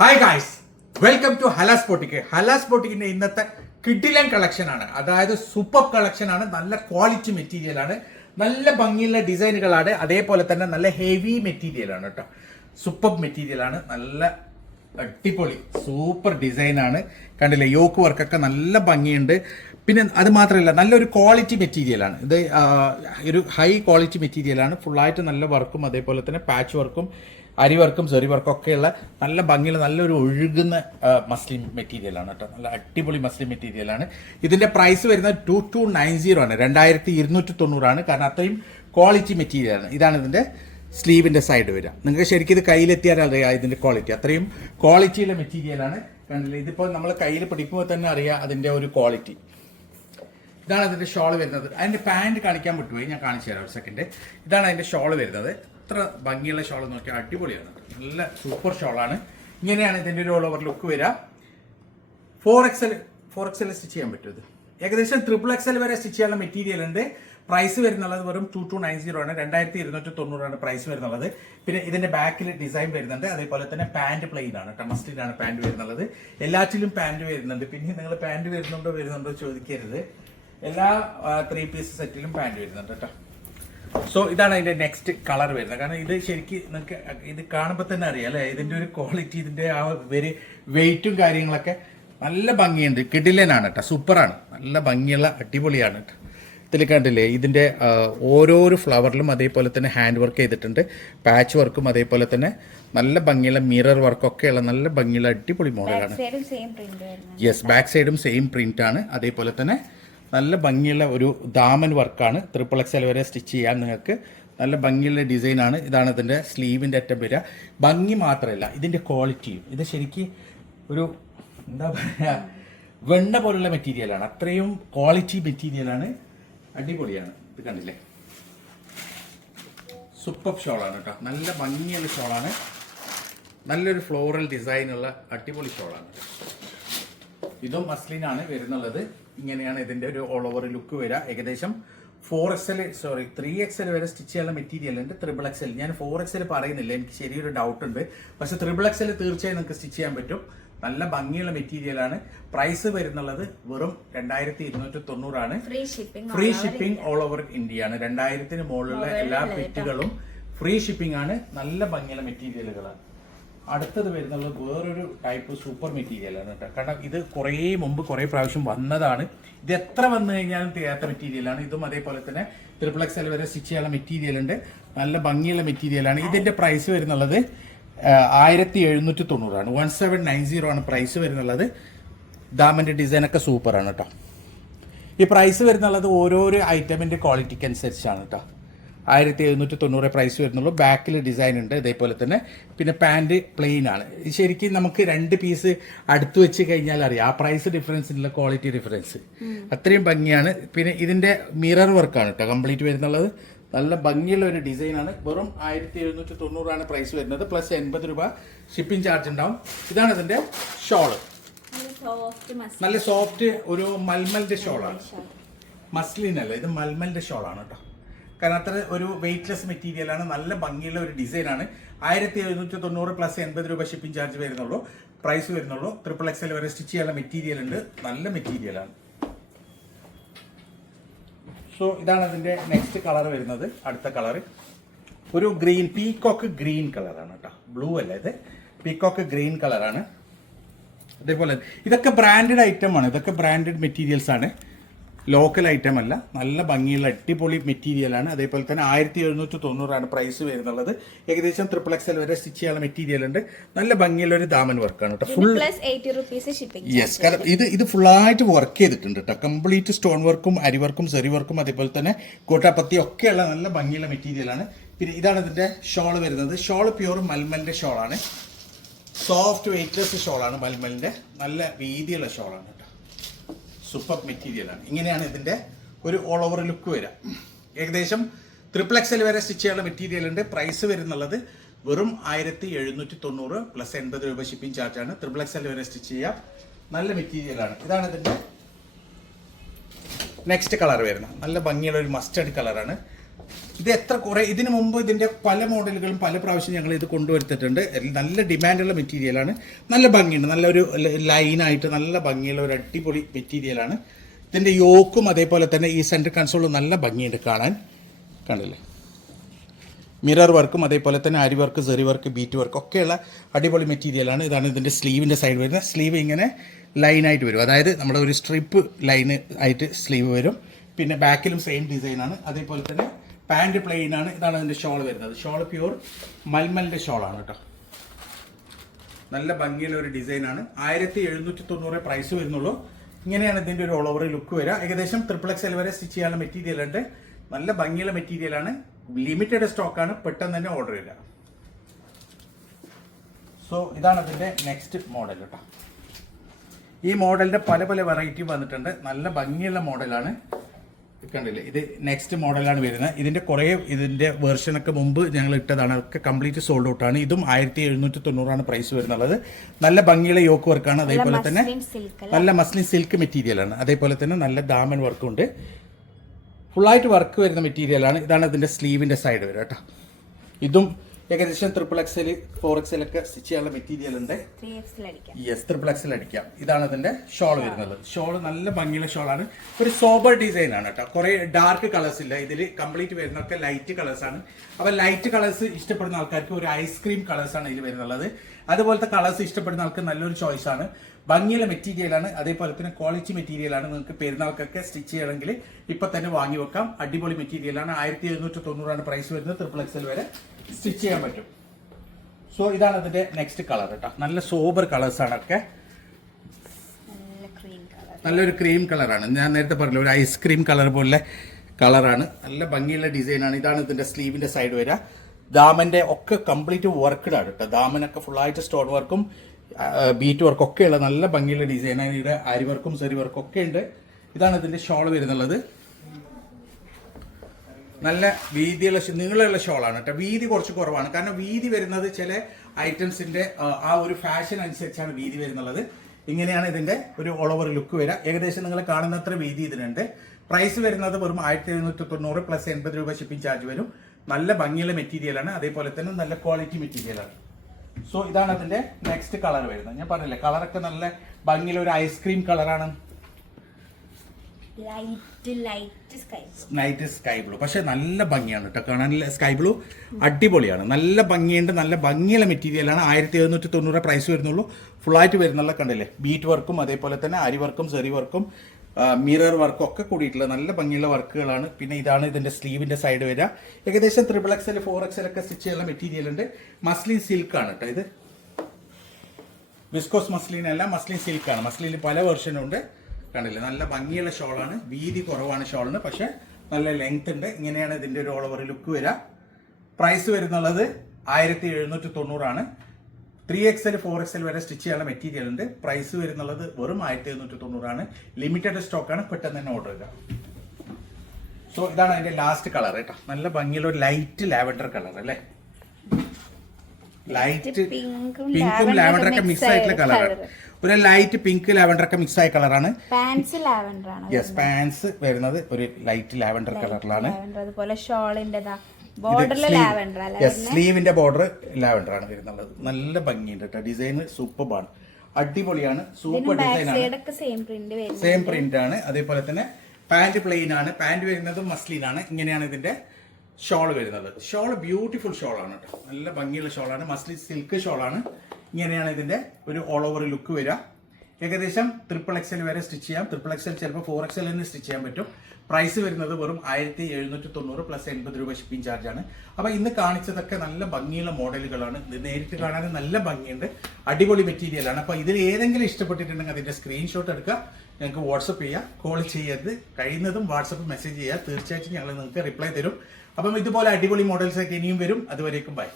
Hi guys welcome to Hala's boutique Hala's പോട്ടിക്കിന്റെ ഇന്നത്തെ കിഡിലൻ collection ആണ്. അതായത് സൂപ്പർ കളക്ഷൻ ആണ്. നല്ല ക്വാളിറ്റി മെറ്റീരിയൽ ആണ്. നല്ല ഭംഗിയുള്ള ഡിസൈനുകളാണ് അതേപോലെ തന്നെ നല്ല ഹെവി മെറ്റീരിയൽ ആണ് കേട്ടോ സൂപ്പർ മെറ്റീരിയൽ ആണ്. നല്ല അടിപൊളി സൂപ്പർ ഡിസൈൻ ആണ്. കണ്ടില്ലേ യോക്ക് വർക്കൊക്കെ നല്ല ഭംഗിയുണ്ട്. പിന്നെ അത് മാത്രമല്ല നല്ലൊരു ക്വാളിറ്റി മെറ്റീരിയലാണ് ഇത് ഒരു ഹൈ ക്വാളിറ്റി മെറ്റീരിയലാണ് ഫുള്ളായിട്ട് നല്ല വർക്കും അതേപോലെ തന്നെ പാച്ച് വർക്കും അരി വർക്കും സെറി വർക്കും ഒക്കെയുള്ള നല്ല ഭംഗിയിൽ നല്ലൊരു ഒഴുകുന്ന മസ്ലിം മെറ്റീരിയലാണ് കേട്ടോ. നല്ല അടിപൊളി മസ്ലിം മെറ്റീരിയലാണ് ഇതിന്റെ പ്രൈസ് വരുന്നത് ടു ടു നയൻ സീറോ ആണ്. രണ്ടായിരത്തി ഇരുന്നൂറ്റി തൊണ്ണൂറാണ് കാരണം അത്രയും ക്വാളിറ്റി മെറ്റീരിയലാണ് ഇതാണ് ഇതിന്റെ സ്ലീവിന്റെ സൈഡ് വരിക. നിങ്ങൾക്ക് ശരിക്കും ഇത് കയ്യിലെത്തിയാൽ അറിയാം ഇതിന്റെ ക്വാളിറ്റി അത്രയും ക്വാളിറ്റിയുള്ള മെറ്റീരിയലാണ് കണ്ടില്ലേ? ഇതിപ്പോൾ നമ്മൾ കയ്യിൽ പിടിക്കുമ്പോൾ തന്നെ അറിയാം അതിന്റെ ഒരു ക്വാളിറ്റി ഇതാണ് അതിന്റെ ഷോൾ വരുന്നത്. അതിന്റെ പാന്റ് കാണിക്കാൻ പറ്റുമോ ഞാൻ കാണിച്ചു തരാം ഒരു സെക്കൻഡ് ഇതാണ് അതിന്റെ ഷോൾ വരുന്നത്. ഇത്ര ഭംഗിയുള്ള ഷോൾ നോക്കിയാൽ അടിപൊളിയാണ്. നല്ല സൂപ്പർ ഷോളാണ് ഇങ്ങനെയാണ് ഇതിന്റെ ഒരു ഓൾ ഓവർ ലുക്ക് വരിക. Four XL four XL stitch ചെയ്യാൻ പറ്റും ഇത്. ഏകദേശം ട്രിപ്പിൾ എക്സൽ വരെ സ്റ്റിച്ച് ചെയ്യാനുള്ള മെറ്റീരിയൽ ഉണ്ട്. പ്രൈസ് വരുന്നുള്ളത് വെറും ടു ടു നയൻ സീറോ ആണ്. രണ്ടായിരത്തി ഇരുന്നൂറ്റി തൊണ്ണൂറാണ് പ്രൈസ് വരുന്നുള്ളത്. പിന്നെ ഇതിന്റെ ബാക്കിൽ ഡിസൈൻ വരുന്നുണ്ട്. അതേപോലെ തന്നെ പാന്റ് പ്ലെയിൻ ആണ്. ടമസ്റ്റിനാണ് പാന്റ് വരുന്നുള്ളത്. എല്ലാറ്റിലും പാന്റ് വരുന്നുണ്ട്. പിന്നെ നിങ്ങൾ പാന്റ് വരുന്നുണ്ടോ വരുന്നുണ്ടോ ചോദിക്കരുത്. എല്ലാ ത്രീ പീസ് സെറ്റിലും പാന്റ് വരുന്നുണ്ട് കേട്ടോ. സോ ഇതാണ് അതിന്റെ നെക്സ്റ്റ് കളർ വരുന്നത്. കാരണം ഇത് ശരിക്കും നിങ്ങൾക്ക് ഇത് കാണുമ്പോൾ തന്നെ അറിയാം അല്ലേ? ഇതിന്റെ ഒരു ക്വാളിറ്റി ഇതിന്റെ ആ ഒരു വെയിറ്റും കാര്യങ്ങളൊക്കെ നല്ല ഭംഗിയുണ്ട്. കിടിലനാണ് കേട്ടോ സൂപ്പറാണ് നല്ല ഭംഗിയുള്ള അടിപൊളിയാണ് കേട്ടോ ഇതിൽ കണ്ടില്ലേ? ഇതിന്റെ ഓരോ ഓരോരോ ഫ്ലവറിലും അതേപോലെ തന്നെ ഹാൻഡ് വർക്ക് ചെയ്തിട്ടുണ്ട്. പാച്ച് വർക്കും അതേപോലെ തന്നെ നല്ല ഭംഗിയുള്ള മിറർ വർക്കൊക്കെയുള്ള നല്ല ഭംഗിയുള്ള അടിപൊളി മോഡലാണ് യെസ് ബാക്ക് സൈഡും സെയിം പ്രിന്റ് ആണ്. അതേപോലെ തന്നെ നല്ല ഭംഗിയുള്ള ഒരു ദാമൻ വർക്കാണ്. ട്രിപ്പിൾ എക്സൽ വരെ സ്റ്റിച്ച് ചെയ്യാൻ നിങ്ങൾക്ക് നല്ല ഭംഗിയുള്ള ഡിസൈൻ ആണ് ഇതാണ് ഇതിന്റെ സ്ലീവിന്റെ അറ്റം വരിക. ഭംഗി മാത്രമല്ല ഇതിന്റെ ക്വാളിറ്റിയും. ഇത് ശരിക്ക് ഒരു എന്താ പറയുക വെണ്ണ പോലുള്ള മെറ്റീരിയലാണ് അത്രയും ക്വാളിറ്റി മെറ്റീരിയലാണ് അടിപൊളിയാണ്. ഇത് കണ്ടില്ലേ? സൂപ്പർ ഷോളാണ് കേട്ടോ. നല്ല ഭംഗിയുള്ള ഷോളാണ് നല്ലൊരു ഫ്ലോറൽ ഡിസൈനുള്ള അടിപൊളി ഷോളാണ് ഇതും മസ്ലിനാണ് വരുന്നുള്ളത്. ഇങ്ങനെയാണ് ഇതിന്റെ ഒരു ഓൾ ഓവർ ലുക്ക് വരിക. ഏകദേശം four XL sorry three XL വരെ സ്റ്റിച്ച് ചെയ്യാനുള്ള മെറ്റീരിയൽ ഉണ്ട്. ത്രിബിൾ എക്സൽ ഞാൻ ഫോർ എക്സൽ പറയുന്നില്ല. എനിക്ക് ശരിയൊരു ഡൗട്ട് ഉണ്ട്. പക്ഷെ ത്രിബിൾ എക്സൽ തീർച്ചയായും നിങ്ങൾക്ക് സ്റ്റിച്ച് ചെയ്യാൻ പറ്റും. നല്ല ഭംഗിയുള്ള മെറ്റീരിയലാണ് പ്രൈസ് വരുന്നുള്ളത് വെറും രണ്ടായിരത്തി ഇരുന്നൂറ്റി തൊണ്ണൂറാണ് free shipping free shipping all over India ആണ്. രണ്ടായിരത്തിന് മുകളിലുള്ള എല്ലാ പെറ്റുകളും ഫ്രീ ഷിപ്പിംഗ് ആണ്. നല്ല ഭംഗിയുള്ള മെറ്റീരിയലുകളാണ് അടുത്തത് വരുന്നുള്ളത് വേറൊരു ടൈപ്പ് സൂപ്പർ മെറ്റീരിയൽ ആണ് കേട്ടോ. കാരണം ഇത് കുറേ മുമ്പ് കുറേ പ്രാവശ്യം വന്നതാണ്. ഇത് എത്ര വന്നു കഴിഞ്ഞാലും തികയാത്ത മെറ്റീരിയലാണ് ഇതും അതേപോലെ തന്നെ ട്രിപ്പിൾ എക്സ് എൽ വരെ സ്റ്റിച്ച് ചെയ്യാനുള്ള മെറ്റീരിയൽ ഉണ്ട്. നല്ല ഭംഗിയുള്ള മെറ്റീരിയലാണ് ഇതിന്റെ പ്രൈസ് വരുന്നുള്ളത് ആയിരത്തി എഴുന്നൂറ്റി തൊണ്ണൂറാണ് വൺ സെവൻ നയൻ സീറോ ആണ് പ്രൈസ് വരുന്നുള്ളത്. ദാമന്റെ ഡിസൈനൊക്കെ സൂപ്പറാണ് കേട്ടോ. ഈ പ്രൈസ് വരുന്നുള്ളത് ഓരോരോ ഐറ്റമിന്റെ ക്വാളിറ്റിക്ക് അനുസരിച്ചാണ് കേട്ടോ. ആയിരത്തി എഴുന്നൂറ്റി തൊണ്ണൂറ് പ്രൈസ് വരുന്നുള്ളൂ. ബാക്കിൽ ഡിസൈൻ ഉണ്ട് ഇതേപോലെ തന്നെ. പിന്നെ പാന്റ് പ്ലെയിൻ ആണ്. ശരിക്കും നമുക്ക് രണ്ട് പീസ് അടുത്ത് വെച്ച് കഴിഞ്ഞാൽ അറിയാം. ആ പ്രൈസ് ഡിഫറൻസിനുള്ള ക്വാളിറ്റി ഡിഫറൻസ് അത്രയും ഭംഗിയാണ്. പിന്നെ ഇതിന്റെ മിറർ വർക്കാണ് കേട്ടോ കംപ്ലീറ്റ് വരുന്നുള്ളത്. നല്ല ഭംഗിയുള്ള ഒരു ഡിസൈനാണ് വെറും ആയിരത്തി എഴുന്നൂറ്റി തൊണ്ണൂറാണ് പ്രൈസ് വരുന്നത്. പ്ലസ് എൺപത് രൂപ ഷിപ്പിംഗ് ചാർജ് ഉണ്ടാവും. ഇതാണ് ഇതിന്റെ ഷോൾ നല്ല സോഫ്റ്റ് ഒരു മൽമലിന്റെ ഷോളാണ് മസ്ലിൻ അല്ല ഇത് മൽമലിന്റെ ഷോളാണ് കേട്ടോ കാരണം അത്ര ഒരു വെയിറ്റ്ലെസ് മെറ്റീരിയൽ ആണ്. നല്ല ഭംഗിയുള്ള ഒരു ഡിസൈനാണ് ആയിരത്തി എഴുന്നൂറ്റി തൊണ്ണൂറ് പ്ലസ് എൺപത് രൂപ ഷിപ്പിംഗ് ചാർജ് വരുന്നുള്ളൂ. പ്രൈസ് വരുന്നുള്ളൂ. ട്രിപ്പിൾ എക്സൽ വരെ സ്റ്റിച്ച് ചെയ്യാനുള്ള മെറ്റീരിയൽ ഉണ്ട്. നല്ല മെറ്റീരിയലാണ് സോ ഇതാണ് അതിന്റെ നെക്സ്റ്റ് കളർ വരുന്നത്. അടുത്ത കളർ ഒരു ഗ്രീൻ പീകോക്ക് ഗ്രീൻ കളറാണ് കേട്ടോ. ബ്ലൂ അല്ല ഇത്. പീകോക്ക് ഗ്രീൻ കളറാണ് അതേപോലെ ഇതൊക്കെ ബ്രാൻഡഡ് ഐറ്റം ആണ്. ഇതൊക്കെ ബ്രാൻഡഡ് മെറ്റീരിയൽസ് ആണ്. ലോക്കൽ ഐറ്റം അല്ല. നല്ല ഭംഗിയുള്ള അടിപൊളി മെറ്റീരിയലാണ് അതേപോലെ തന്നെ ആയിരത്തി എഴുന്നൂറ്റി തൊണ്ണൂറാണ് പ്രൈസ് വരുന്നുള്ളത്. ഏകദേശം ട്രിപ്പിൾ എക്സൽ വരെ സ്റ്റിച്ച് ചെയ്യാനുള്ള മെറ്റീരിയൽ ഉണ്ട്. നല്ല ഭംഗിയുള്ള ഒരു ദാമൻ വർക്കാണ് കേട്ടോ. ഫുൾ യെസ് കാരണം ഇത് ഇത് ആയിട്ട് വർക്ക് ചെയ്തിട്ടുണ്ട് കേട്ടോ. കംപ്ലീറ്റ് സ്റ്റോൺ വർക്കും അരി വർക്കും സെറി വർക്കും അതേപോലെ തന്നെ കോട്ടാപ്പത്തി ഒക്കെയുള്ള നല്ല ഭംഗിയുള്ള മെറ്റീരിയലാണ് പിന്നെ ഇതാണ് ഇതിന്റെ ഷോൾ വരുന്നത്. ഷോൾ പ്യൂർ മൽമലിന്റെ ഷോളാണ് സോഫ്റ്റ് വെയിറ്റ്ലെസ് ഷോളാണ് മൽമലിന്റെ. നല്ല വീതിയുള്ള ഷോളാണ് സൂപ്പർ മെറ്റീരിയലാണ് ഇങ്ങനെയാണ് ഇതിന്റെ ഒരു ഓൾ ഓവർ ലുക്ക് വരിക. ഏകദേശം ട്രിപ്പിൾ എക്സൽ വരെ സ്റ്റിച്ച് ചെയ്യാനുള്ള മെറ്റീരിയൽ ഉണ്ട്. പ്രൈസ് വരുന്നുള്ളത് വെറും ആയിരത്തി എഴുന്നൂറ്റി തൊണ്ണൂറ് പ്ലസ് എൺപത് രൂപ ഷിപ്പിംഗ് ചാർജാണ് ട്രിപ്പിൾ എക്സൽ വരെ സ്റ്റിച്ച് ചെയ്യാം. നല്ല മെറ്റീരിയലാണ് ഇതാണ് ഇതിന്റെ നെക്സ്റ്റ് കളർ വരുന്നത്. നല്ല ഭംഗിയുള്ള ഒരു മസ്റ്റേഡ് കളറാണ് ഇത് എത്ര കുറെ ഇതിന് മുമ്പ് ഇതിന്റെ പല മോഡലുകളും പല പ്രാവശ്യം ഞങ്ങൾ ഇത് കൊണ്ടുവരുത്തിട്ടുണ്ട് നല്ല ഡിമാൻഡുള്ള മെറ്റീരിയലാണ് നല്ല ഭംഗിയുണ്ട്. നല്ലൊരു ലൈനായിട്ട് നല്ല ഭംഗിയുള്ള ഒരു അടിപൊളി മെറ്റീരിയലാണ് ഇതിന്റെ യോക്കും അതേപോലെ തന്നെ ഈ സെന്റർ കൺസോളും നല്ല ഭംഗിയുണ്ട് കാണാൻ. കണ്ടില്ലേ? മിറർ വർക്കും അതേപോലെ തന്നെ അരി വർക്ക് സെറി വർക്ക് ബീറ്റ് വർക്ക് ഒക്കെയുള്ള അടിപൊളി മെറ്റീരിയലാണ് ഇതാണ് ഇതിന്റെ സ്ലീവിന്റെ സൈഡ് വരുന്നത്. സ്ലീവ് ഇങ്ങനെ ലൈനായിട്ട് വരും. അതായത് നമ്മുടെ ഒരു സ്ട്രിപ്പ് ലൈന് ആയിട്ട് സ്ലീവ് വരും. പിന്നെ ബാക്കിലും സെയിം ഡിസൈനാണ് അതേപോലെ തന്നെ പാന്റ് പ്ലെയിൻ ആണ്. ഇതാണ് അതിന്റെ ഷോൾ വരുന്നത്. ഷോൾ പ്യൂർ മൽമലിന്റെ ഷോളാണ് കേട്ടോ. നല്ല ഭംഗിയുള്ള ഒരു ഡിസൈനാണ് ആയിരത്തി എഴുന്നൂറ്റി തൊണ്ണൂറ് പ്രൈസ് വരുന്നുള്ളൂ. ഇങ്ങനെയാണ് ഇതിന്റെ ഒരു ഓൾ ഓവർ ലുക്ക് വരിക. ഏകദേശം ട്രിപ്പിൾ എക്സ് എൽ വരെ സ്റ്റിച്ച് ചെയ്യാനുള്ള മെറ്റീരിയൽ ഉണ്ട്. നല്ല ഭംഗിയുള്ള മെറ്റീരിയലാണ് ലിമിറ്റഡ് സ്റ്റോക്കാണ് പെട്ടെന്ന് തന്നെ ഓർഡർ ചെയ്യുക സോ ഇതാണ് അതിന്റെ നെക്സ്റ്റ് മോഡൽ കേട്ടോ. ഈ മോഡലിന്റെ പല പല വെറൈറ്റി വന്നിട്ടുണ്ട്. നല്ല ഭംഗിയുള്ള മോഡലാണ് കണ്ടില്ലേ? ഇത് നെക്സ്റ്റ് മോഡലാണ് വരുന്നത്. ഇതിന്റെ കുറേ ഇതിന്റെ വേർഷനൊക്കെ മുമ്പ് ഞങ്ങൾ ഇട്ടതാണ്. അതൊക്കെ കംപ്ലീറ്റ് സോൾഡ് ഔട്ട് ആണ്. ഇതും ആയിരത്തി എഴുന്നൂറ്റി തൊണ്ണൂറാണ് പ്രൈസ് വരുന്നുള്ളത്. നല്ല ഭംഗിയുള്ള യോക്ക് വർക്കാണ് അതേപോലെ തന്നെ നല്ല മസ്ലിൻ സിൽക്ക് മെറ്റീരിയലാണ് അതേപോലെ തന്നെ നല്ല ദാമൻ വർക്കും ഉണ്ട്. ഫുള്ളായിട്ട് വർക്ക് വരുന്ന മെറ്റീരിയലാണ് ഇതാണ് അതിന്റെ സ്ലീവിന്റെ സൈഡ് വരിക കേട്ടോ. ഇതും ഏകദേശം ട്രിപ്പിൾ എക്സൽ ഫോർ എക്സൽ ഒക്കെ സ്റ്റിച്ച് ചെയ്യാനുള്ള മെറ്റീരിയൽ ഉണ്ട്. യെസ് ട്രിപ്പിൾ എക്സൽ അടിക്കാം. ഇതാണ് അതിന്റെ ഷോൾ വരുന്നത്. ഷോൾ നല്ല ഭംഗിയുള്ള ഷോൾ ആണ്. ഒരു സോബർ ഡിസൈൻ ആണ് കേട്ടോ കുറെ ഡാർക്ക് കളേഴ്സ് ഇല്ല. ഇതിൽ കംപ്ലീറ്റ് വരുന്നൊക്കെ ലൈറ്റ് കളേഴ്സ് ആണ്. അപ്പൊ ലൈറ്റ് കളേഴ്സ് ഇഷ്ടപ്പെടുന്ന ആൾക്കാർക്ക് ഒരു ഐസ്ക്രീം കളേഴ്സ് ആണ് ഇതിൽ വരുന്നത് അതുപോലത്തെ കളേഴ്സ് ഇഷ്ടപ്പെടുന്ന ആൾക്ക് നല്ലൊരു ചോയ്സ് ആണ്. ഭംഗിയുള്ള മെറ്റീരിയലാണ് അതേപോലെ തന്നെ ക്വാളിറ്റി മെറ്റീരിയലാണ് നിങ്ങൾക്ക് പെരുന്നാൾക്കൊക്കെ സ്റ്റിച്ച് ചെയ്യണമെങ്കിൽ ഇപ്പൊ തന്നെ വാങ്ങി വെക്കാം. അടിപൊളി മെറ്റീരിയൽ ആണ്. ആയിരത്തി എഴുന്നൂറ്റി തൊണ്ണൂറാണ് പ്രൈസ് വരുന്നത് ട്രിപ്പിൾ എക്സൽ വരെ. സ്റ്റിച്ച് ചെയ്യാൻ പറ്റും. സോ ഇതാണ് അതിന്റെ നെക്സ്റ്റ് കളർ കേട്ടോ നല്ല സോബർ കളേഴ്സ് ആണ് ഒക്കെ നല്ലൊരു ക്രീം കളറാണ് ഞാൻ നേരത്തെ പറഞ്ഞില്ല ഒരു ഐസ്ക്രീം കളർ പോലെ കളറാണ് നല്ല ഭംഗിയുള്ള ഡിസൈനാണ് ഇതാണ് ഇതിന്റെ സ്ലീവിന്റെ സൈഡ് വരിക ദാമന്റെ ഒക്കെ കംപ്ലീറ്റ് വർക്ക്ഡ് ആണ് കേട്ടോ ദാമനൊക്കെ ഫുള്ളായിട്ട് സ്റ്റോൺ വർക്കും ബീറ്റ് വർക്കും ഒക്കെ ഉള്ള നല്ല ഭംഗിയുള്ള ഡിസൈനാണ് ഇവിടെ അരി വർക്കും സെറി വർക്കും ഒക്കെ ഉണ്ട്. ഇതാണ് ഇതിന്റെ ഷോൾ വരുന്നുള്ളത്. നല്ല വീതിയുള്ള നീളമുള്ള ഷോളാണ് കേട്ടോ. വീതി കുറച്ച് കുറവാണ്. കാരണം വീതി വരുന്നത് ചില ഐറ്റംസിന്റെ ആ, ഒരു ഫാഷൻ അനുസരിച്ചാണ് വീതി വരുന്നുള്ളത്. ഇങ്ങനെയാണ് ഇതിന്റെ ഒരു ഓൾ ലുക്ക് വരിക. ഏകദേശം നിങ്ങൾ കാണുന്നത്ര വീതി ഇതിനുണ്ട്. പ്രൈസ് വരുന്നത് വെറും ആയിരത്തി എഴുന്നൂറ്റി തൊണ്ണൂറ് പ്ലസ് എൺപത് രൂപ ഷിപ്പിംഗ് ചാർജ് വരും. നല്ല ഭംഗിയുള്ള മെറ്റീരിയലാണ് അതേപോലെ തന്നെ നല്ല ക്വാളിറ്റി മെറ്റീരിയലാണ് സോ ഇതാണ് അതിന്റെ നെക്സ്റ്റ് കളർ വരുന്നത്. ഞാൻ പറഞ്ഞില്ലേ കളറൊക്കെ നല്ല ഭംഗിയുള്ള ഒരു ഐസ്ക്രീം കളറാണ് ലൈറ്റ് സ്കൈ ബ്ലൂ പക്ഷെ നല്ല ഭംഗിയാണ് കേട്ടോ കാണാൻ സ്കൈ ബ്ലൂ അടിപൊളിയാണ്. നല്ല ഭംഗിയുണ്ട്. നല്ല ഭംഗിയുള്ള മെറ്റീരിയലാണ് ആയിരത്തി എഴുന്നൂറ്റി തൊണ്ണൂറ് പ്രൈസ് വരുന്നുള്ളൂ. ഫുൾ ആയിട്ട് വരുന്നുള്ള കണ്ടില്ലേ? ബീറ്റ് വർക്കും അതേപോലെ തന്നെ അരി വർക്കും സെറി വർക്കും മിറർ വർക്കും ഒക്കെ കൂടിയിട്ടുള്ള നല്ല ഭംഗിയുള്ള വർക്കുകളാണ്. പിന്നെ ഇതാണ് ഇതിന്റെ സ്ലീവിന്റെ സൈഡ് വരിക. ഏകദേശം ത്രിബിൾ എക്സൽ ഫോർ എക്സൽ ഒക്കെ സ്റ്റിച്ച് ചെയ്യുന്ന മെറ്റീരിയൽ ഉണ്ട്. മസ്ലിൻ സിൽക്കാണ് കേട്ടോ ഇത്. വിസ്കോസ് മസ്ലിൻ അല്ല മസ്ലിൻ സിൽക്കാണ് മസ്ലിനിൽ പല വെർഷനും ഉണ്ട്. കണ്ടില്ലേ? നല്ല ഭംഗിയുള്ള ഷോളാണ്. വീതി കുറവാണ് ഷോളിന്. പക്ഷെ നല്ല ലെങ്ത് ഉണ്ട്. ഇങ്ങനെയാണ് ഇതിന്റെ ഒരു ഓൾ ഓവർ ലുക്ക് വരിക. പ്രൈസ് വരുന്നുള്ളത് ആയിരത്തി എഴുന്നൂറ്റി തൊണ്ണൂറാണ് ത്രീ എക്സൽ ഫോർ എക്സൽ വരെ സ്റ്റിച്ച് ചെയ്യാനുള്ള മെറ്റീരിയൽ ഉണ്ട്. പ്രൈസ് വരുന്നുള്ളത് വെറും ആയിരത്തി എഴുന്നൂറ്റി തൊണ്ണൂറാണ് ലിമിറ്റഡ് സ്റ്റോക്കാണ് പെട്ടെന്ന് തന്നെ ഓർഡർ ചെയ്യുക സോ ഇതാണ് അതിന്റെ ലാസ്റ്റ് കളർ കേട്ടോ. നല്ല ഭംഗിയുള്ള ഒരു ലൈറ്റ് ലാവൻഡർ കളർ അല്ലേ? ലൈറ്റ് പിങ്കും ലാവൻഡർ ഒക്കെ മിക്സ് ആയിട്ടുള്ള കളറാണ് ഒരു ലൈറ്റ് പിങ്ക് ലാവൻഡർ ഒക്കെ മിക്സ് ആയ കളറാണ് പാൻസ് ലാവൻഡർ ആണ് യെസ് പാൻസ് വരുന്നത് ഒരു ലൈറ്റ് ലാവൻഡർ കളറിലാണ് അതുപോലെ ഷോളിന്റെ ബോർഡറിൽ ലാവൻഡർ അല്ലേ യെസ് സ്ലീവിന്റെ ബോർഡർ ലാവൻഡർ ആണ് വരുന്നുള്ളത്. നല്ല ഭംഗിയുണ്ട് കേട്ടോ ഡിസൈൻ സൂപ്പറാണ് അടിപൊളിയാണ്. സൂപ്പർ ഡിസൈൻ ആണ്. സെയിം പ്രിന്റ് ആണ്. അതേപോലെ തന്നെ പാന്റ് പ്ലെയിൻ ആണ്. പാന്റ് വരുന്നത് മസ്ലിൻ ആണ്. ഇങ്ങനെയാണ് ഇതിന്റെ ഷോൾ വരുന്നത് ഷോൾ ബ്യൂട്ടിഫുൾ ഷോളാണ് കേട്ടോ. നല്ല ഭംഗിയുള്ള ഷോളാണ്. മസ്ലി സിൽക്ക് ഷോളാണ്. ഇങ്ങനെയാണ് ഇതിന്റെ ഒരു ഓൾ ഓവർ ലുക്ക് വരിക. ഏകദേശം ട്രിപ്പിൾ എക്സൽ വരെ സ്റ്റിച്ച് ചെയ്യാം. ട്രിപ്പിൾ എക്സൽ ചിലപ്പോൾ ഫോർ എക്സൽ തന്നെ സ്റ്റിച്ച് ചെയ്യാൻ പറ്റും. പ്രൈസ് വരുന്നത് വെറും ആയിരത്തി എഴുന്നൂറ്റി തൊണ്ണൂറ് പ്ലസ് എൺപത് രൂപ ഷിപ്പിംഗ് ചാർജ് ആണ്. അപ്പൊ ഇന്ന് കാണിച്ചതൊക്കെ നല്ല ഭംഗിയുള്ള മോഡലുകളാണ്. ഇത് നേരിട്ട് കാണാൻ നല്ല ഭംഗിയുണ്ട്. അടിപൊളി മെറ്റീരിയലാണ് അപ്പോൾ അപ്പൊ ഇതിൽ ഏതെങ്കിലും ഇഷ്ടപ്പെട്ടിട്ടുണ്ടെങ്കിൽ അതിന്റെ സ്ക്രീൻഷോട്ട് എടുക്കുക. ഞങ്ങൾക്ക് വാട്സപ്പ് ചെയ്യുക കോൾ ചെയ്യരുത്. കഴിയുന്നതും വാട്സപ്പ് മെസ്സേജ് ചെയ്യുക തീർച്ചയായിട്ടും ഞങ്ങൾ നിങ്ങൾക്ക് റിപ്ലൈ തരും. അപ്പം ഇതുപോലെ അടിപൊളി മോഡൽസ് ഒക്കെ ഇനിയും വരും. അതുവരേക്കും ബൈ